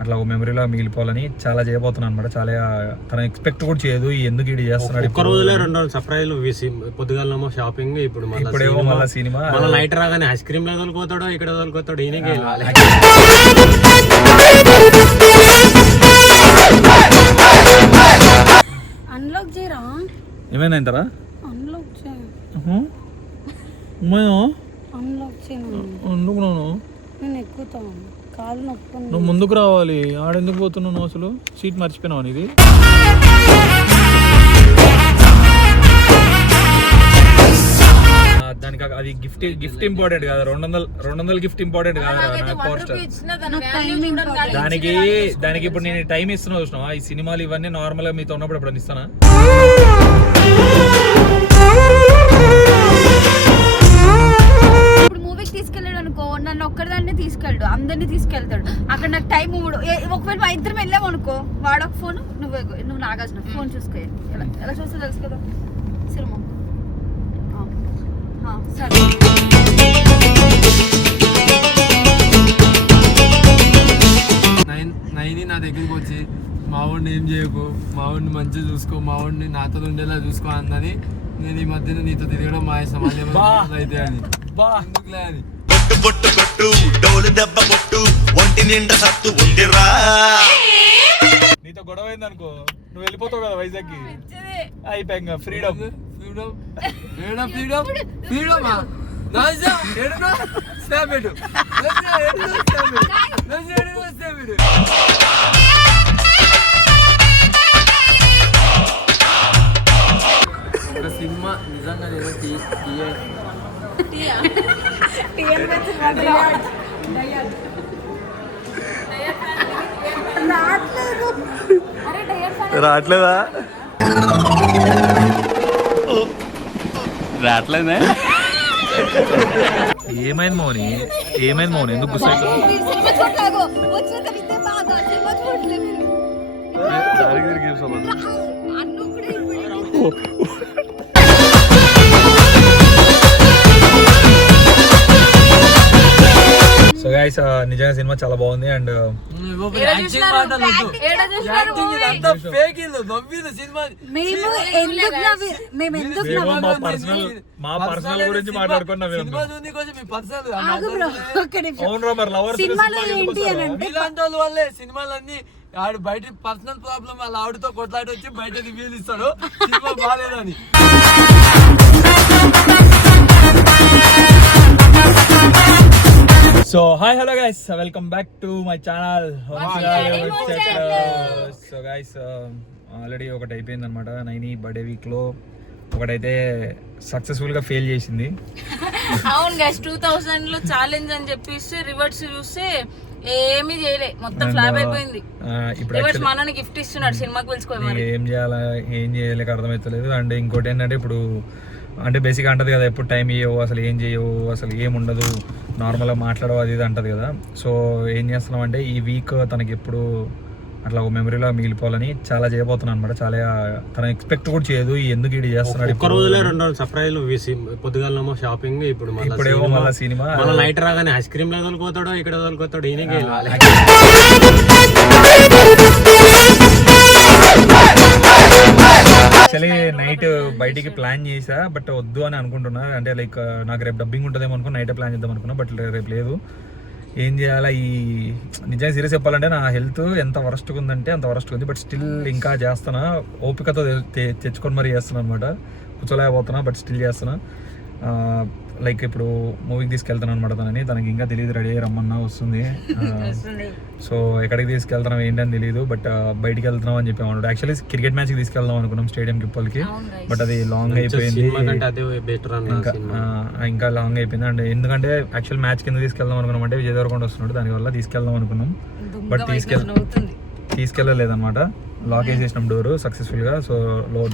అట్లా ఒక మెమరీలో మిగిలిపోవాలని చాలా చేయబోతున్నాను అనమాట. చాలా తన ఎక్స్పెక్ట్ కూడా చేయదు ఎందుకు ఇది చేస్తున్నాడు. ఒక్క రోజులే 2 రోజులు సర్ప్రైజ్. పొద్దుగాలమో షాపింగ్, ఇప్పుడేమో మళ్ళీ సినిమా. మళ్ళీ నైట్ రాగానే ఐస్ క్రీమ్ లో వదులుకోతాడో ఇక్కడ వదులుకోతాడు. ఈయనకే అన్లాక్ చేయరా? ఏమైనా ఇంతరా అన్లాక్ చేయ అన్లాక్ చేయను. అందుకున్నాను నేను ఎక్కుతాను. కాలు నొప్పి. నువ్వు ముందుకు రావాలి. ఆడెందుకు పోతున్నావు? అసలు సీట్ మర్చిపోయినావు ఇది. దానికి అది గిఫ్ట్ ఇంపార్టెంట్ కదా. 200 గిఫ్ట్ ఇంపార్టెంట్ కదా. పోస్టర్ దానికి ఇప్పుడు నేను టైం ఇస్తున్నా చూసినావా? ఈ సినిమాలు ఇవన్నీ నార్మల్ గా మీతో ఉన్నప్పుడు ఎప్పుడు ఇస్తానా? తీసుకెళ్ళాడు అనుకో, నన్ను ఒక్కదాన్ని తీసుకెళ్ళడు, అందరినీ తీసుకెళ్తాడు. అక్కడ నాకు టైం ఒకవేళ మా ఇద్దరం వెళ్ళాము అనుకో, వాడొక ఫోన్, నువ్వు నాగాల్సిన ఫోన్ చూసుకో. ఎలా చూస్తే తెలుసు కదా సినిమా. సరే నైని నా దగ్గరికి వచ్చి మావాడిని ఏం చేయకు, మావాడిని మంచిగా చూసుకో, మావాడిని నాతో ఉండేలా చూసుకో అన్నది. నేను ఈ మధ్యన నీతో తిరగడం మా సమాజం అయితే అని ఎందుకులే అని కొట్టు కొట్టు డోలు దెబ్బ కొట్టు ఒంటి నిండా సత్తు ఉందిరా. నీతో గొడవ అయింది అనుకో, నువ్వు వెళ్ళిపోతావు కదా వైజాగ్ కి. అయిపోయింది ఫ్రీడమ్. ఒక సినిమా నిజంగా రావట్లేదా? రావట్లేదే. ఏమైంది మౌని? ఎందుకు గుస్సా? సో గైస్ నిజంగా సినిమా చాలా బాగుంది. అండ్ మా పర్సనల్ గురించి మాట్లాడుకున్నాం. వల్లే సినిమాలన్నీ ఆడు బయట పర్సనల్ ప్రాబ్లమ్ వాళ్ళ ఆవిడతో కొట్లాడి వచ్చి బయట రివ్యూలు ఇస్తాడు సినిమా బాగాలేదని. So hi hello guys, welcome back to my channel. So guys already ఒకటి అయిపోయింది అనమాట. నైని బర్త్డే వీక్ లో ఒకటైతే సక్సెస్ఫుల్ గా ఫెయిల్ చేసింది. అవును గైస్, 2000 లో ఛాలెంజ్ అని చెప్పేసి రివర్స్ చూస్తే ఏమీ చేయలే, మొత్తం ఫ్లాప్ అయిపోయింది. ఇప్పుడు మనని గిఫ్ట్ ఇస్తున్నాడు సినిమాకి పిలుచుకోవాలి. ఏం చేయలేక అర్థమవుతలేదు. అండ్ ఇంకోటి ఏంటంటే ఇప్పుడు అంటే బేసిక్గా అంటది కదా, ఎప్పుడు టైం ఇవ్వవు, అసలు ఏం చేయవు, అసలు ఏముండదు, నార్మల్గా మాట్లాడవు, అది ఇది అంటది కదా. సో ఏం చేస్తున్నాం అంటే ఈ వీక్ తనకి ఎప్పుడు అట్లా ఒక మెమరీలో మిగిలిపోవాలని చాలా చేయబోతున్నాను అనమాట. చాలా తన ఎక్స్పెక్ట్ కూడా చేయదు ఎందుకు ఇది చేస్తున్నాడు. ఒక్క రోజులే 2 రోజులు సర్ప్రైజ్. పొద్దుగాలమో షాపింగ్, ఇప్పుడేమో మళ్ళీ సినిమా. మళ్ళీ నైట్ రాగానే ఐస్ క్రీమ్ లో వదులుకోతాడో ఇక్కడ వదులుకోతాడు. ఈయనకే యాక్చువల్లీ నైట్ బయటికి ప్లాన్ చేసా, బట్ వద్దు అని అనుకుంటున్నా. అంటే లైక్ నాకు రేపు డబ్బింగ్ ఉంటుందేమో అనుకున్నా, నైట్ ప్లాన్ చేద్దాం అనుకున్నా, బట్ రేపు లేదు. ఏం చేయాలా? ఈ నిజంగా సీరియస్ చెప్పాలంటే నా హెల్త్ ఎంత వరస్ట్గా ఉందంటే అంత వరస్ట్గా ఉంది. బట్ స్టిల్ ఇంకా చేస్తున్నా, ఓపికతో తెచ్చుకొని మరీ చేస్తున్నా అనమాట. కూర్చోలేకపోతున్నా, బట్ స్టిల్ చేస్తున్నా. లైక్ ఇప్పుడు మూవీకి తీసుకెళ్తాను అనమాట తనని. తనకి ఇంకా తెలియదు, రెడీ అయ్యి రమ్మన్నా వస్తుంది. సో ఎక్కడికి తీసుకెళ్తున్నాం ఏంటని తెలియదు, బట్ బయటికి వెళ్తున్నాం అని చెప్పామన్నమాట. యాక్చువల్లీ క్రికెట్ మ్యాచ్కి తీసుకెళ్దాం అనుకున్నాం స్టేడియం కిప్పల్కి, బట్ అది లాంగ్ అయిపోయింది. ఇంకా లాంగ్ అయిపోయింది. అండ్ ఎందుకంటే యాక్చువల్ మ్యాచ్ కింద తీసుకెళ్దాం అనుకున్నాం, అంటే విజయ్ దేవరకొండ వస్తున్నాడు, దానివల్ల తీసుకెళ్దాం అనుకున్నాం, బట్ తీసుకెళ్ళలేదన్నమాట. లాక్ వేసేసినాం డోర్ సక్సెస్ఫుల్గా. సో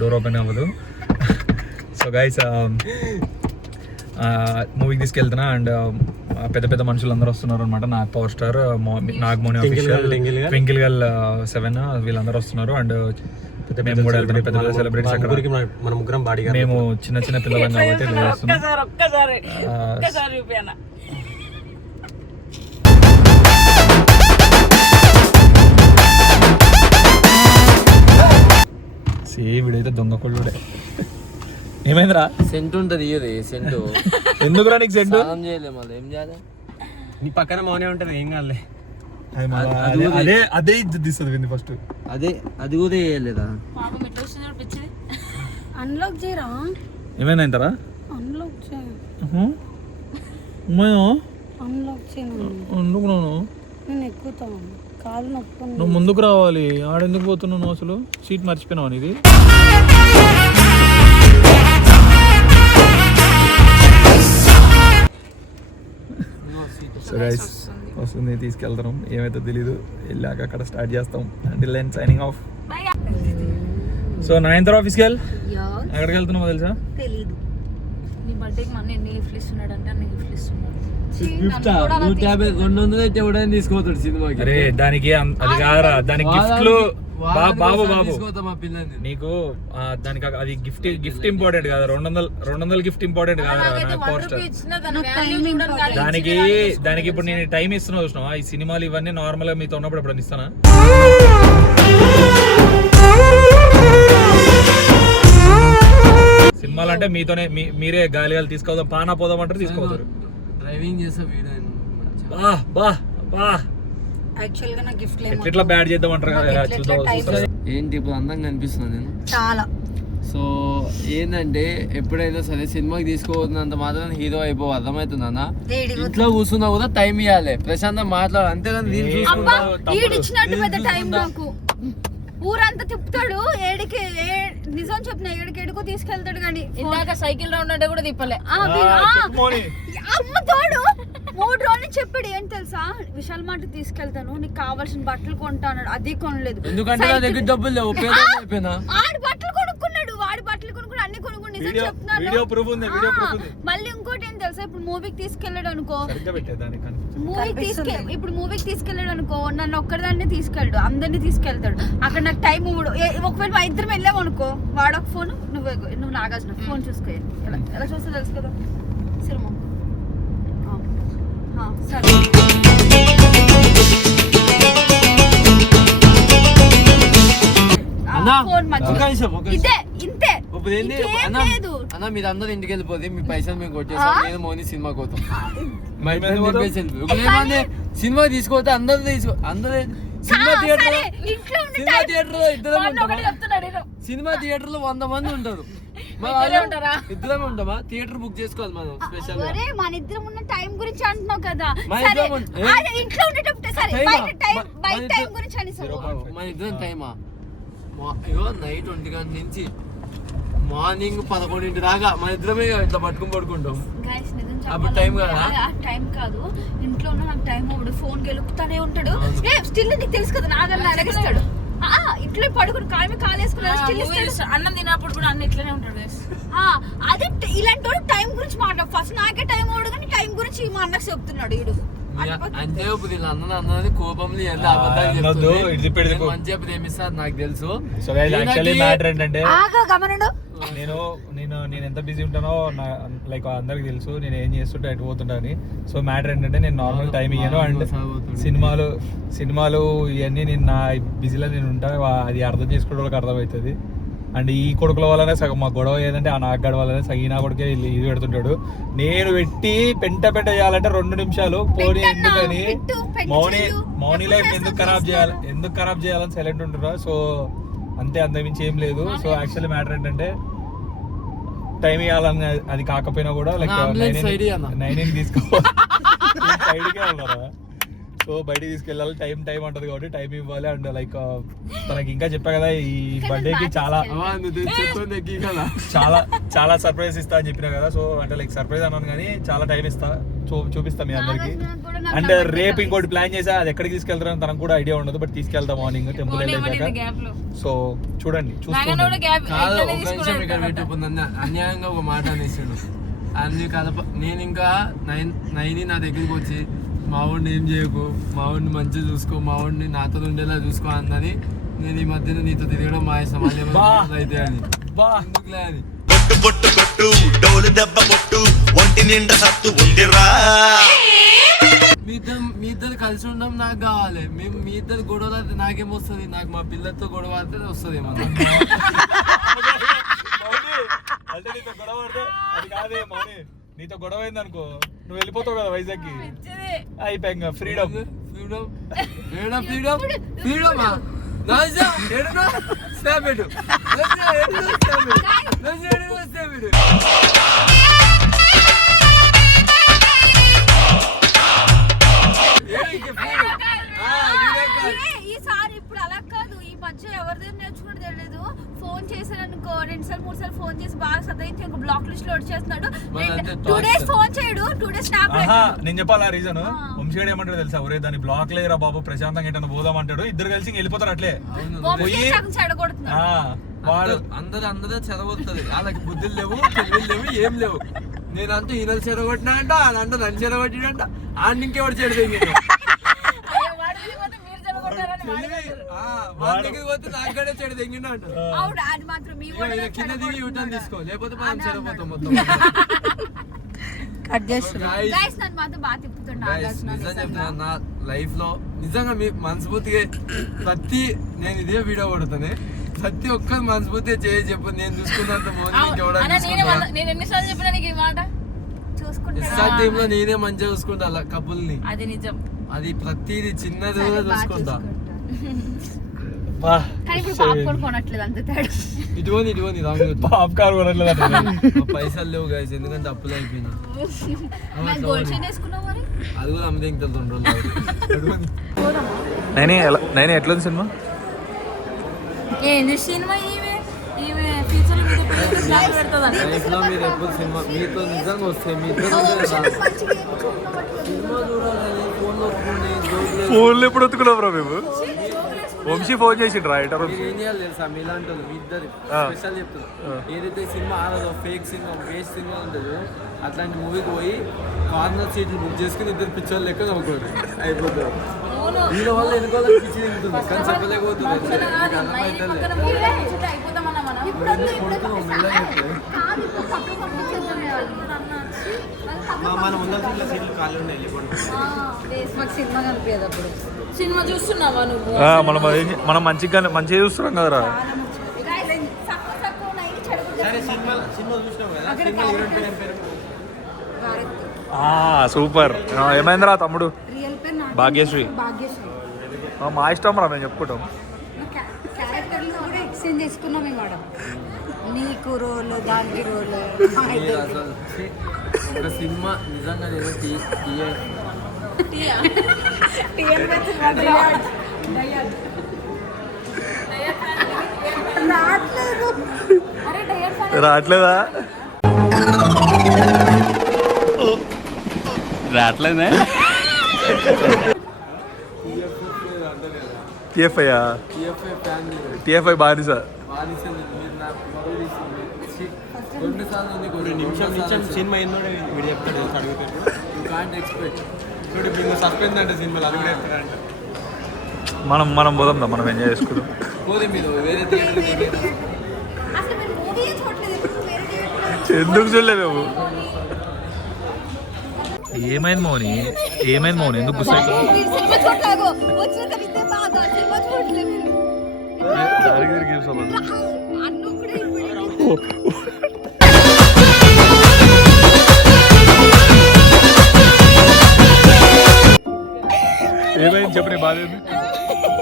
డోర్ ఓపెన్ అవ్వదు. సో గైస్ మూవీకి తీసుకెళ్తున్నా. అండ్ పెద్ద పెద్ద మనుషులు అందరూ వస్తున్నారు అనమాట. నాకు power star, Nagamoni official, twinkle girl 7 వీళ్ళందరూ వస్తున్నారు. అండ్ మేము కూడా వెళ్తున్నాం. పెద్ద పెద్ద సెలబ్రిటీస్ అక్కడ. మేము చిన్న చిన్న పిల్లలం కాబట్టి దొంగ ఏమైందిరా? సెంట్ ఉంటది ఇది సెంటు. ఎందుకురా నీకు సెంటు? స్నానం చేయలే మళ్ళీ ఏం చేయాలి? నీ పక్కన మౌనే ఉంటది, ఏం కాదులే. అదే ఇది తీస్తుంది ఫస్ట్. అది కూడా వేయలేదా? పాపం ఎట్లా వస్తుంది చూడు పిచ్చిది. అన్లాక్ చేయరా? ఏమైనా అయింటారా? అన్లాక్ చేయ. అన్లాక్ చేయను. ఎందుకు నేను ఎక్కుతాను, కాలు నొప్పి. నువ్వు ముందుకు రావాలి. ఆడెందుకు పోతున్నావు నువ్వు? అసలు సీట్ మర్చిపోయినావు ఇది. సో గైస్ వస్తుంది, తీసుకెళ్తాం. ఏమైతే తెలీదు, వెళ్ళాక అక్కడ స్టార్ట్ చేస్తాం. Until then signing off. So 9th ఆఫీస్కి వెళ్ళి ఎక్కడికి వెళ్తున్నామో తెలుసా? తెలీదు. నీ బర్త్డేకి మన ఎన్ని గిఫ్ట్లు ఇస్తున్నాడు అంటే అన్ని గిఫ్ట్లు ఇస్తున్నాడు. 200 అయితే ఎవడైనా తీసుకోతాడు సినిమాకి. అరే దానికి అది కాదురా, దానికి గిఫ్ట్లు. బాబు తీసుకోతాం మా పిల్లల్ని. నీకు దానికి అది గిఫ్ట్ ఇంపార్టెంట్ కాదు. 200 గిఫ్ట్ ఇంపార్టెంట్ కాదు. పవర్ స్టార్ దానికి ఇప్పుడు నేను టైం ఇస్తున్నా చూసినావా? ఈ సినిమాలు ఇవన్నీ నార్మల్ గా మీతో ఉన్నప్పుడు ఎప్పుడు ఇస్తానా? సినిమాలు అంటే మీతోనే మీరే గాలి తీసుకోదాం, పానా పోదాం అంటారు, తీసుకోవద్దు. డ్రైవింగ్ చేసే వీడియో యాక్చువల్ గా నా గిఫ్ట్ ఎట్లా బ్యాడ్ చేద్దాం అంటారు కదా, చూద్దాం. ఏంటి ఇప్పుడు అందంగా అనిపిస్తుంది నేను చాలా. సో ఏంటంటే ఎప్పుడైనా సరే సినిమాకి తీసుకోవద్దంత మాత్రం హీరో అయిపో, అర్థమవుతుందన్నా. ఇంట్లో కూర్చున్నా కూడా టైం ఇవ్వాలి, ప్రశాంతం మాట్లాడాలి, అంతేగాని ఈడిచ్చినట్టు పెద్ద టైం నాకు. ఊరంతా తిప్పుతాడు, ఏడికి నిజం చెప్పిన ఏడికేడుకో తీసుకెళ్తాడు. కానీ ఇందాక సైకిల్ రౌండ్ అంటే కూడా తిప్పలే. అమ్మ తోడు 3 రోజులు చెప్పాడు. ఏం తెలుసా, విశాల్ మార్ట్ తీసుకెళ్తాను, నీకు కావాల్సిన బట్టలు కొంటా అన్నాడు. అది కొనలేదు. ఎందుకంటే నా దగ్గర డబ్బులు లేవు. ఆడి బట్టలు కొనుక్కున్నాడు, వాడి బట్టలు కొనుక్కున్నాడు, అన్ని కొనుక్కుని నిజం చెప్తున్నాను. మళ్ళీ ఇంకోటి ఏం తెలుసా, ఇప్పుడు మూవీకి తీసుకెళ్ళాడు అనుకో, మూవీకి తీసుకెళ్ళాడు అనుకో, నన్ను ఒక్కదాన్ని తీసుకెళ్ళడు, అందరినీ తీసుకెళ్తాడు. అక్కడ నాకు టైం ఇవ్వడు. ఒకవేళ మా ఇద్దరం వెళ్ళాము అనుకో, వాడొక ఫోన్, నువ్వు నాగార్జున ఫోన్ చూసుకో. ఎలా చూస్తే తెలుసు కదా సినిమా. సరే అన్న మీరు అందరూ ఇంటికి వెళ్ళిపోతే మీ పైసలు మేము కొట్టేసాం, నేను మోని సినిమా పోతాం. సినిమా తీసుకోతే అందరూ సినిమా థియేటర్ సినిమా థియేటర్ లో 100 మంది ఉంటారు. ఇద్దరమే ఉంటామా? థియేటర్ బుక్ చేసుకోవాలి మనం స్పెషల్. మన ఇద్దరం ఉన్న టైం గురించి అంటున్నావు కదా, మన ఇద్దరం టైమా? ఇగో నైట్ 1 గంట నుంచి మార్నింగ్ 11 దాకా మన ఇద్దరమే ఇట్లా పట్టుకుని పడుకుంటాం. అప్పుడు టైం కదా? టైం కాదు, ఇంట్లో ఉన్న నాకు టైం అవ్వడు, ఫోన్ గెలుపుతానే ఉంటాడు. స్టిల్ నీకు తెలుసు కదా, నాగల్ని అడగిస్తాడు. ఇట్లా పడుకుని కాలేసుకున్నాడు. అన్నం తినప్పుడు కూడా అన్ని ఇట్లనే ఉంటాడు. అదే ఇలాంటి వాడు టైం గురించి మాట్లాడు. ఫస్ట్ నాకే టైం అవ్వడు, కానీ టైం గురించి మా అన్నకు చెప్తున్నాడు వీడు. అంటే ఇప్పుడు వీళ్ళు అన్నది కోపంలో ఎంత అబద్ధాలు చెప్తుంది. మంచిగా ప్రేమిస్తారు నాకు తెలుసు. నేను ఎంత బిజీ ఉంటానో లైక్ అందరికి తెలుసు, నేను ఏం చేస్తుంటే అటు పోతుంటాను. సో మ్యాటర్ ఏంటంటే నేను నార్మల్ టైం ఇయ్యాను. అండ్ సినిమాలు ఇవన్నీ నేను నా బిజీలో నేను ఉంటా, అది అర్థం చేసుకునే వాళ్ళకి అర్థమవుతుంది. అండ్ ఈ కొడుకుల వల్లనే సగం మా గొడవ ఏదంటే ఆ నాగడ వల్లనే సగం ఈ నా కొడుకే ఇది పెడుతుంటాడు. నేను పెట్టి పెంట చేయాలంటే 2 నిమిషాలు పోనీ, ఎందుకని మౌని లైఫ్ ఎందుకు ఖరాబ్ చేయాలని సైలెంట్ ఉంటున్నా. సో అంతే, అంతమించి ఏం లేదు. సో యాక్చువల్లీ మ్యాటర్ ఏంటంటే టైం ఇవ్వాలని అది కాకపోయినా కూడా లైక్ 9 తీసుకోవాలి. సైడ్కే ఉన్నారా? సో బయటికి తీసుకెళ్ళాలి, టైం అంటది కాబట్టి టైం ఇవ్వాలి. అండ్ లైక్ తనకి ఇంకా చెప్పా కదా, ఈ బర్త్డేకి చాలా సర్ప్రైజ్ ఇస్తా అని చెప్పినా కదా. సో అంటే లైక్ సర్ప్రైజ్ అన్నాను కానీ చాలా టైం ఇస్తా, చూపిస్తా మీ అందరికి. అండ్ రేపు ఇంకోటి ప్లాన్ చేసా, అది ఎక్కడికి తీసుకెళ్తారని తనకు కూడా ఐడియా ఉండదు, బట్ తీసుకెళ్తాం మార్నింగ్ టెంపుల్ వెళ్ళాక. సో చూడండి, అన్యాయంగా ఒక మాట అనేసాడు అన్ని కలప. నేను ఇంకా 9 నా దగ్గరికి వచ్చి మావాడిని ఏం చేయకు, మావాడిని మంచిగా చూసుకో, మావాడిని నాతో ఉండేలా చూసుకో అన్నది. నేను ఈ మధ్యన నీతో తిరగడం మా సమాజం అయితే అని ఎందుకులే అని కొట్టు డోలు దెబ్బ కొట్టు, ఒంటి నిండా సత్తు ఉందిరా. మీ ఇద్దరు కలిసి ఉండడం నాకు కావాలి. మీ ఇద్దరు గొడవలు అయితే నాకేమొస్తుంది? నాకు మా పిల్లలతో గొడవ అయితే వస్తుంది ఏమన్నా. అంటే నీతో గొడవ పడితే అది కాదే మౌని, నీతో గొడవ అయింది అనుకో నువ్వు వెళ్ళిపోతావు కదా వైజాగ్ కి, అయిపోయింది ఫ్రీడమ్. ఫ్రీడమా నాజా ఎడునా స్టాబెడు నాజా ఎడునా స్టాబెడు నాజా ఎడునా స్టాబెడు ఈసారి ఇప్పుడు అలా కాదు, ఈ మధ్య ఎవరిదో నేర్చుకుంటే తెలియదు. ఫోన్ చేశారనుకో 2 సార్లు 3 సార్లు ఫోన్ చేసి బాగా సతాయించి ఒక బ్లాక్ లిస్ట్ లో వచ్చేస్తున్నాడు. 2 days ఫోన్ చేయడు, 2 days స్నాప్. నేను చెప్పాలా రీజన్? వంశీగడ్ ఏమంటాడు తెలుసా, ఒరే దాన్ని బ్లాక్ లేరా బాబు ప్రశాంతంగా ఏంటన్నా పోదాం అంటాడు. ఇద్దరు కలిసి వెళ్ళిపోతారు అట్లే. వాడు అందరూ చెరగొడుతుంది, వాళ్ళకి బుద్ధులు లేవు, తెలివిలు లేవు, ఏం లేవు. నేనంతా ఈయన చెరగొట్టినా అంట, వాళ్ళంతా నన్ను చెరగొట్టినంట, ఆడ ఇంకెవడు చెడు వాళ్ళ దగ్గరికి పోతే నాకడే చెడు తెంగిండు అంట. కింద దిగి యూటర్న్ తీసుకో, లేకపోతే మనం చెరగొడతాం మొత్తం. నిజం చెప్తున్నా, నా లైఫ్ లో నిజంగా మీ మనస్ఫూర్తిగా నేను ఇదే వీడియో కొడుతాను, ప్రతి ఒక్కరు మనస్ఫూర్తిగా చేసి చెప్పు. నేను చూసుకున్నంత నేను ఎన్నిసార్లు చెప్పినా నీకు ఈ మాట? టీమ్ లో నేనే మంచిగా చూసుకుంటా అలా కపుల్ని. అది నిజం, అది ప్రతిది చిన్నది కూడా చూసుకుంటా. ఇటువంటి పాప్కార్న్ కొనట్లేదు, పైసలు లేవు గైస్, ఎందుకంటే అప్పులు అయిపోయినాయి. అది కూడా అమ్మితే ఇంకా 2 రోజులు. నేను ఎట్లుంది సినిమా? ఏంది సినిమా? ఈమె ఫ్యూచర్ లైఫ్ లో మీరు ఎప్పుడు సినిమా మీతో నిజంగా వస్తే మీతో సినిమా చూడాలని ఫోన్లు ఎప్పుడు వత్తుకున్నావు బ్రో మేము? వంశీ ఫోన్ చేసిండు రైటర్. ఏం చేయాలి తెలుసా, మీలాంటి వాళ్ళు మీ ఇద్దరు స్పెషల్ చెప్తున్నారు. ఏదైతే సినిమా ఆడదో ఫేక్ సినిమా వేస్ట్ సినిమా ఉంటుందో అట్లాంటి మూవీకి పోయి కార్నర్ సీట్లు బుక్ చేసుకుని ఇద్దరు పిక్చర్లు లెక్క నవ్వుకోరు, అయిపోతారు. వీళ్ళ వల్ల ఎన్నికోవాలి పిచ్చి తింటుంది, కానీ చెప్పలేకపోతుంది. మన ముందర సీట్లు ఖాళీ ఉన్నాయి, సినిమా చూస్తున్నావా నువ్వు? మనం మంచిగా చూస్తున్నాం కదరా. సూపర్. ఏమైందిరా తమ్ముడు? భాగ్యశ్రీ. మా ఇష్టం రా, మేము చెప్పుకుంటాం. ఎక్స్చేంజ్ చేసుకున్నాం మేడం, నీకు రోల్ దానికి రోల్. ఒక సినిమా నిజంగా రావట్లేదా? రావట్లేదా? టిఎఫ్ఐ బానిస. 2 నిమిషం సినిమా ఎన్నో వీడు చెప్తాడు అడుగుతాడు. సస్పెన్స్ అంటే సినిమాలు అది కూడా చెప్తాడంట. మనం పోదాం, మనం ఎంజాయ్ చేసుకుందాం. పోతే మీరు వేరే ఎందుకు చూడలేదు మేము? ఏమైంది మౌని? ఎందుకు గుస్సా? ఏమైంది చెప్పని బాధ?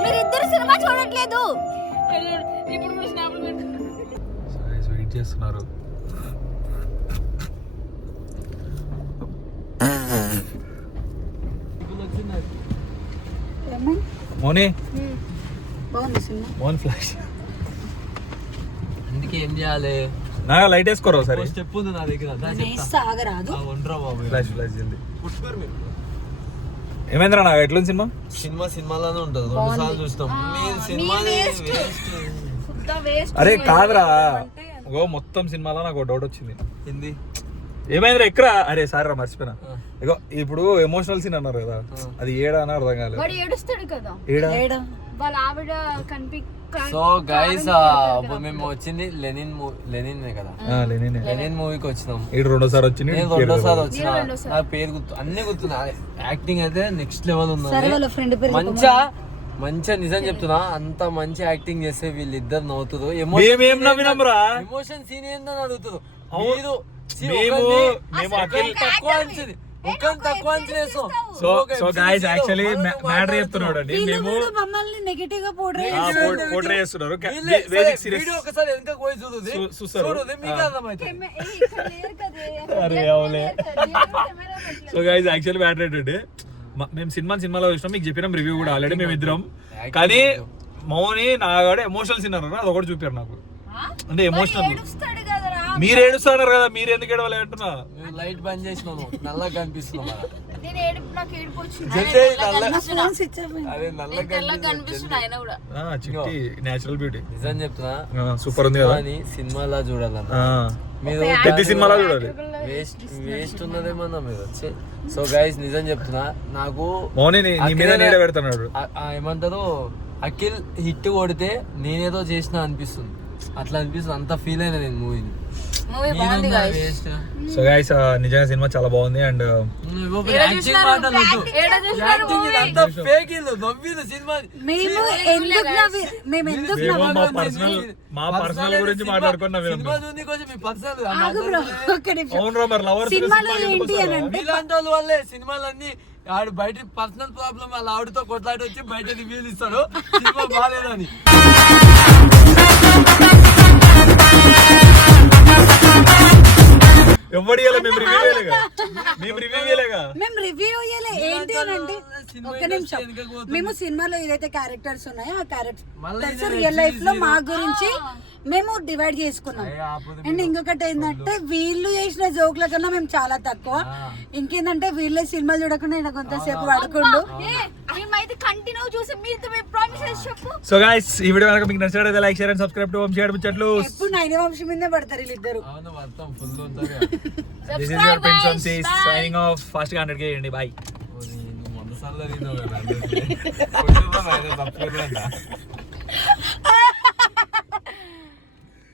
మీరిద్దరు సినిమా చూడట్లేదు. ఇప్పుడు వెయిట్ చేస్తున్నారు. మోని మోన్ ఫ్లాష్. అందుకే ఏం చేయాలి, నా లైట్ వేసుకోరా ఒకసారి. స్టెప్ ఉంది నా దగ్గర, ఒంటరా బాబు. ఫ్లాష్ జల్దీ. ఏమైందిరా నాకు ఎట్లుంది సినిమా? సినిమాలోనే ఉంటుంది, 2 సార్లు చూస్తాం. మీరు సినిమాని అరే కాదురా, మొత్తం సినిమాలో నాకు డౌట్ వచ్చింది. హిందీ ఏమైందిరా ఎక్కరా? అరే సారీ రా మర్చిపోయినా. ఇగో ఇప్పుడు ఎమోషనల్ సీన్ అన్నారు కదా, అది ఏడా అని అర్థం కాలేదు. ఏడుస్తాడు కదా ఏడా? వాళ్ళ ఆవిడ సో గైస్ మేము వచ్చింది లెనిన్ కదా, లెనిన్ మూవీకి వచ్చినాం. 2సారి వచ్చింది, నేను 2సారి వచ్చిన. నా పేరు గుర్తు, అన్ని గుర్తున్నా. యాక్టింగ్ అయితే నెక్స్ట్ లెవెల్ ఉంది. మంచిగా నిజం చెప్తున్నా, అంత మంచి యాక్టింగ్ చేస్తే వీళ్ళిద్దరు నవ్వుతారు. ఎమోషన్ సీన్ ఏందని అడుగుతారు. మీరు మేము అఖిల్ తక్కువ అంచనా తక్కువ అంచనేస్తాం. సో గాయస్ యాక్చువల్లీ మ్యాటర్ చెప్తున్నాడు అండి. మేము మమ్మల్ని నెగటివ్ గా పోట్రే పోట్రే చేస్తున్నారు. బేసిక్ సీరియస్ వీడియో ఒకసారి వెనక పోయి చూడుది చూస్తారు. చూడుది మీకు అర్థమవుతుంది. అరే అవులే. సో గైస్ యాక్చువల్లీ మ్యాటర్ ఏంటంటే మేము సినిమాలో చూసినాం, మీకు చెప్పినాం రివ్యూ కూడా ఆల్రెడీ మేము ఇద్దరం. కానీ మౌని నాగాడు ఎమోషనల్ సీన్ అన్నారు, అది ఒకటి చూపారు నాకు. అంటే ఎమోషనల్ మీరు ఏడుస్తున్నారు కదా, మీరు ఎందుకు ఏడవాలి అంటున్నా. మేము లైట్ బంద్ చేసినాము, నల్లగా కనిపిస్తున్నాం. అదే నల్లగా కనిపిస్తుంది ఆయన కూడా. చిట్టి నేచురల్ బ్యూటీ నిజం చెప్తున్నా, సూపర్ ఉంది కదా. సినిమాలా చూడాలన్న మీరు పెద్ద సినిమాలా చూడాలి. వేస్ట్ ఉన్నదేమన్నా మీరు. సో గైస్ నిజం చెప్తున్నా, నాకు మౌని నీ మీద నీడ పెడుతున్నాడు. ఏమంటారు, అఖిల్ హిట్ కొడితే నేనేదో చేసినా అనిపిస్తుంది. అట్లా అనిపిస్తుంది, అంత ఫీల్ అయినా నేను మూవీని. సో గైస్ నిజంగా సినిమా చాలా బాగుంది. అండ్ మా పర్సనల్ గురించి మాట్లాడుకున్నాం. అవును మరి లవర్స్ ఇలాంటి వాళ్ళ వల్లే సినిమాలన్నీ ఆడు బయట పర్సనల్ ప్రాబ్లం వాళ్ళ ఆవిడతో కొట్లాడి వచ్చి బయట రివ్యూలు ఇస్తాడు సినిమా బాగాలేదని. ఎవడి మేము రివ్యూ ఏంటి అని అంటే ఒక నిమిషం, మేము సినిమాలో ఏదైతే క్యారెక్టర్స్ ఉన్నాయో ఆ క్యారెక్టర్స్ రియల్ లైఫ్ లో మా గురించి మేము డివైడ్ చేసుకున్నాం. అండ్ ఇంకొకటి ఏంటంటే వీళ్ళు చేసిన జోక్ల కన్నా మేము చాలా తక్కువ. ఇంకేందంటే వీళ్ళే సినిమాలు చూడకుండా నేను కొంతసేపు పడుకుండు. సో గైస్ ఈ వీడియో కనుక మీకు నచ్చినట్లయితే like share and subscribe to Vamshi ముచ్చట్లు. ఎప్పుడు 9 వంశీ మీదే పడతారు వీళ్ళిద్దరు. This is your Prince Vamsi signing off. Fast గా 100K చేయండి. Bye.